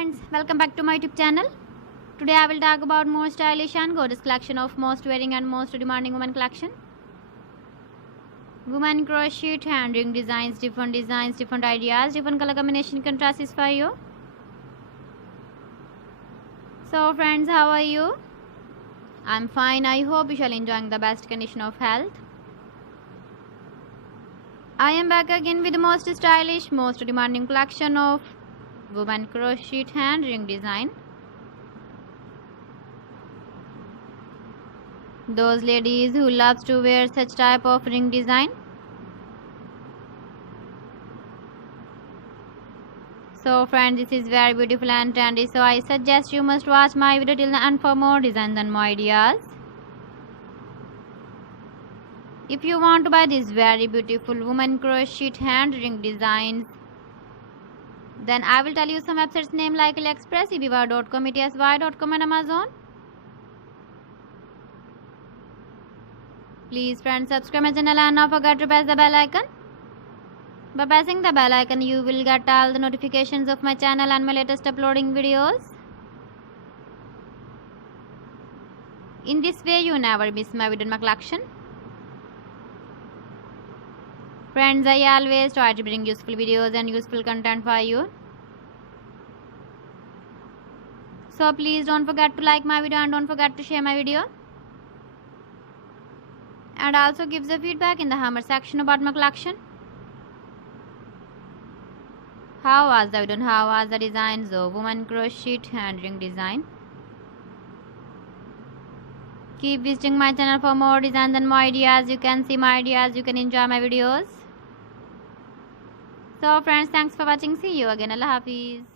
friends, welcome back to my YouTube channel. Today I will talk about more stylish and gorgeous collection of most wearing and most demanding women collection. Women crochet hand ring designs, different ideas, different color combination contrasts for you. So friends, how are you? I'm fine. I hope you shall enjoying the best condition of health. I am back again with the most stylish, most demanding collection of women crochet hand ring design. Those ladies who loves to wear such type of ring design. So friends, this is very beautiful and trendy, so I suggest you must watch my video till the end for more designs and more ideas. If you want to buy these very beautiful women crochet hand ring designs, then I will tell you some websites name like AliExpress, eBay.com, ETSY.com and Amazon. Please friends, subscribe my channel and not forget to press the bell icon. By pressing the bell icon, you will get all the notifications of my channel and my latest uploading videos. In this way, you never miss my video in my collection. Friends, I always try to bring useful videos and useful content for you. So please don't forget to like my video and don't forget to share my video. And also give the feedback in the comment section about my collection. How was the video and how was the designs of women crochet hand ring design? Keep visiting my channel for more designs and more ideas. You can see my ideas, you can enjoy my videos. So friends, thanks for watching. See you again. Allah Hafiz.